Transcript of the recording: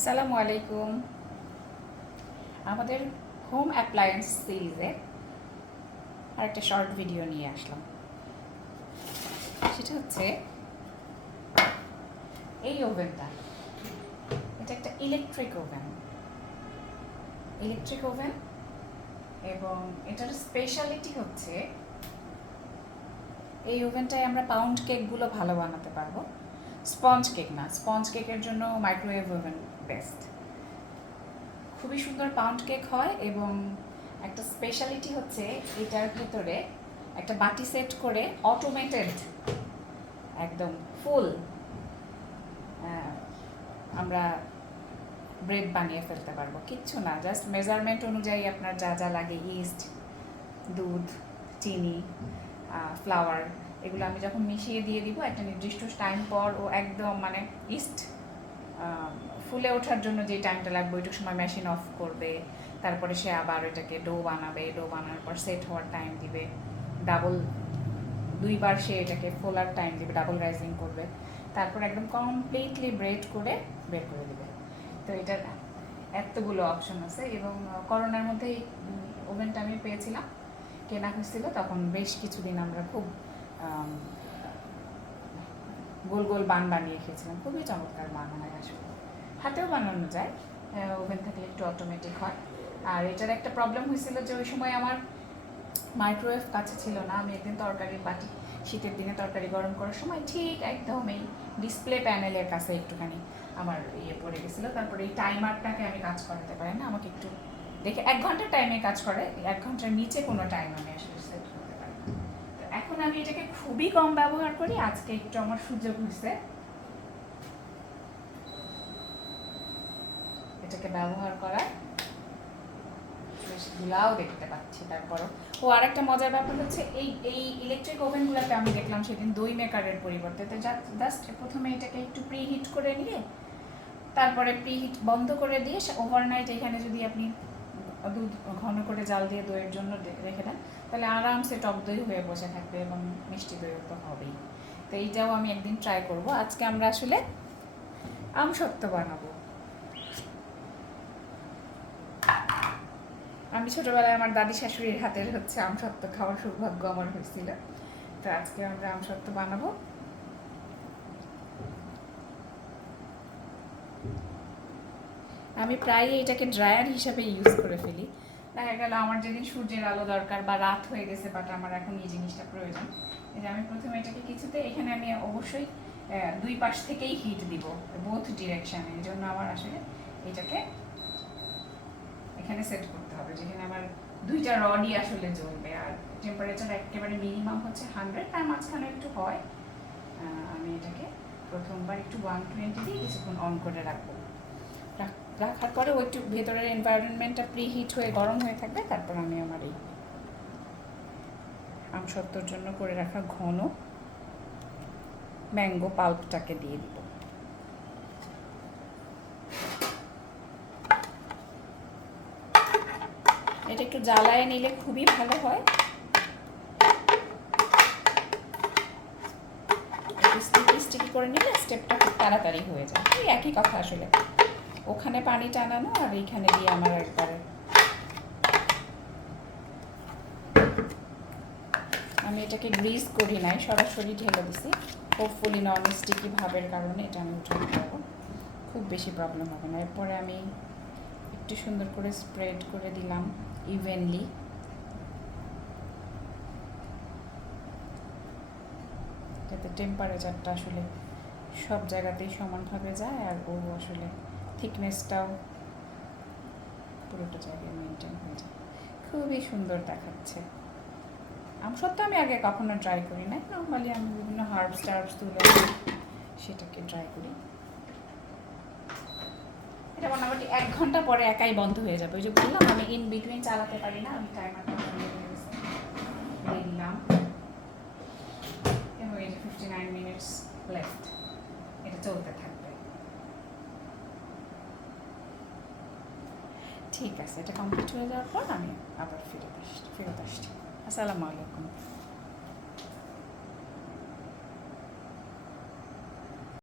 আসসালামু আলাইকুম। আমাদের হোম অ্যাপ্লায়েন্স সিরিজে আরেকটা শর্ট ভিডিও নিয়ে আসলাম। সেটা হচ্ছে এই ওভেনটা। এটা একটা ইলেকট্রিক ওভেন এবং এটার স্পেশালিটি হচ্ছে এই ওভেনটায় আমরা পাউন্ড কেকগুলো ভালো বানাতে পারবো। স্পঞ্জ কেক না, স্পঞ্জ কেকের জন্য মাইক্রোওয়েভ ওভেন বেস্ট। খুবই সুন্দর পাউন্ড কেক হয় এবং একটা স্পেশালিটি হচ্ছে এটার ভেতরে একটা বাটি সেট করে অটোমেটেড একদম ফুল আমরা ব্রেড বানিয়ে ফেলতে পারবো। কিচ্ছু না, জাস্ট মেজারমেন্ট অনুযায়ী আপনার যা যা লাগে, ইস্ট, দুধ, চিনি, ফ্লাওয়ার, এগুলো আমি যখন মিশিয়ে দিয়ে দিব একটা নির্দিষ্ট টাইম পর ও একদম মানে ইস্ট ফুলে ওঠার জন্য যে টাইমটা লাগবে ওইটুকু সময় মেশিন অফ করবে। তারপরে সে আবার এটাকে ডো বানাবে, ডো বানানোর পর সেট হওয়ার টাইম দিবে, দুইবার সে এটাকে ফোলার টাইম দিবে, ডাবল রাইজিং করবে, তারপর একদম কমপ্লিটলি ব্রেড করে বের করে দিবে। তো এটার এতগুলো অপশন আছে এবং করোনার মধ্যে ওভেনটা আমি পেয়েছিলাম, কেনা হয়েছিল, তখন বেশ কিছুদিন আমরা খুব গোল গোল বান বানিয়ে খেয়েছিলাম। খুবই চমৎকার বান হয়, আসলে হাতেও বানানো যায়, ওভেন থাকলে একটু অটোমেটিক হয়। আর এটার একটা প্রবলেম হয়েছিল যে ওই সময় আমার মাইক্রোওয়েভ কাছে ছিল না। আমি একদিন তরকারির বাটি, শীতের দিনে তরকারি গরম করার সময় ঠিক একদম এই ডিসপ্লে প্যানেলের কাছে একটুখানি আমার পড়ে গেছিলো। তারপরে এই টাইমারটাকে আমি কাজ করাতে পারি না, আমাকে একটু দেখে 1 ঘন্টার টাইমে কাজ করে, 1 ঘন্টার নিচে কোনো টাইম আমি আসলে সেট করতে পারি না। তো এখন আমি এটাকে খুবই কম ব্যবহার করি। আজকে একটু আমার সুযোগ হয়েছে এটাকে ব্যবহার করার, ধুলাও দেখতে পাচ্ছি। তারপরও আরেকটা মজার ব্যাপার হচ্ছে এই ইলেকট্রিক ওভেনগুলোতে আমি দেখলাম সেদিন দই মেকারের পরিবর্তে তো জাস্ট প্রথমে এটাকে একটু প্রিহিট করে নিয়ে তারপরে প্রিহিট বন্ধ করে দিয়ে ওভারনাইট এখানে যদি আপনি দুধ ঘন করে জাল দিয়ে দইয়ের জন্য রেখে দেন, তাহলে আরামসে টক দই হয়ে বসে থাকবে এবং মিষ্টি দইও তো হবেই। তো এইটাও আমি একদিন ট্রাই করব। আজকে আমরা আসলে আমসত্ত্ব বানাবো। আমি ছোটবেলায় আমার দাদি শাশুড়ির হাতের হচ্ছে আমসত্ত্ব খাওয়ার সৌভাগ্য আমার হয়েছিল। তো আজকে আমরা আমসত্ত্ব বানাবো। আমি প্রায়ই এটাকে ড্রায়ার হিসাবে ইউজ করে ফেলি। দেখা গেল আমার যেদিন সূর্যের আলো দরকার বা রাত হয়ে গেছে, বাট আমার এখন এই জিনিসটা প্রয়োজন, এই যে আমি প্রথমে এটাকে কিছুতে এখানে আমি অবশ্যই 2 পাশ থেকেই হিট দিব, বোথ ডিরেকশানে। এই জন্য আমার আসলে এটাকে এখানে সেট করতে হবে যেখানে আমার 2টা রডই আসলে জ্বলবে। আর টেম্পারেচার একেবারে মিনিমাম হচ্ছে 100, তার মাঝখানে একটু হয়। আমি এটাকে প্রথমবার একটু 120 দিয়ে কিছুক্ষণ অন করে রাখবো। রাখার পরে ওই একটু ভেতরের এনভায়রনমেন্টটা প্রিহিট হয়ে গরম হয়ে থাকবে। তারপর আমি আমার এই আমসত্ত্বর জন্য করে রাখা ঘন ম্যাঙ্গো পাল্পটাকে দিয়ে দিব। এটা একটু জ্বালায় নিলে খুবই ভালো হয়, স্টিকি করে নিলে স্টেপটা খুব তাড়াতাড়ি হয়ে যায়। এই একই কথা আসলে, ওখানে পানি টানানো আর এইখানে দিয়ে আমার একবারে আমি এটাকে গ্রিস করি নাই, সরাসরি ঢেলে দিছি। হোপফুলি নন স্টিকি ভাবের কারণে এটা আমি উঠাতে পারবো, খুব বেশি প্রবলেম হবে না। এরপরে আমি একটু সুন্দর করে স্প্রেড করে দিলাম ইভেনলি, যাতে টেম্পারেচারটা আসলে সব জায়গাতেই সমানভাবে যায় আর ও আসলে থিকনেসটাও পুরোটা জায়গায় মেনটেন হয়ে যায়। খুবই সুন্দর দেখাচ্ছে। আমসত্ত্ব আমি আগে কখনো ট্রাই করি না, নর্মালি আমি বিভিন্ন হার্বস টার্বস তুলে সেটাকে ট্রাই করি। এটা মোটামুটি 1 ঘন্টা পরে একাই বন্ধ হয়ে যাবে। ওই যে বললাম আমি ইন বিটুইন চালাতে পারি না, আমি টাইমারটা দিয়ে দিলাম এবং এই যে 59 মিনিটস লেফট, এটা চলতে থাকবে। ঠিক আছে, এটা কমপ্লিট হয়ে যাওয়ার পর আমি আবার ফেরত আসছি। আসসালামু আলাইকুম।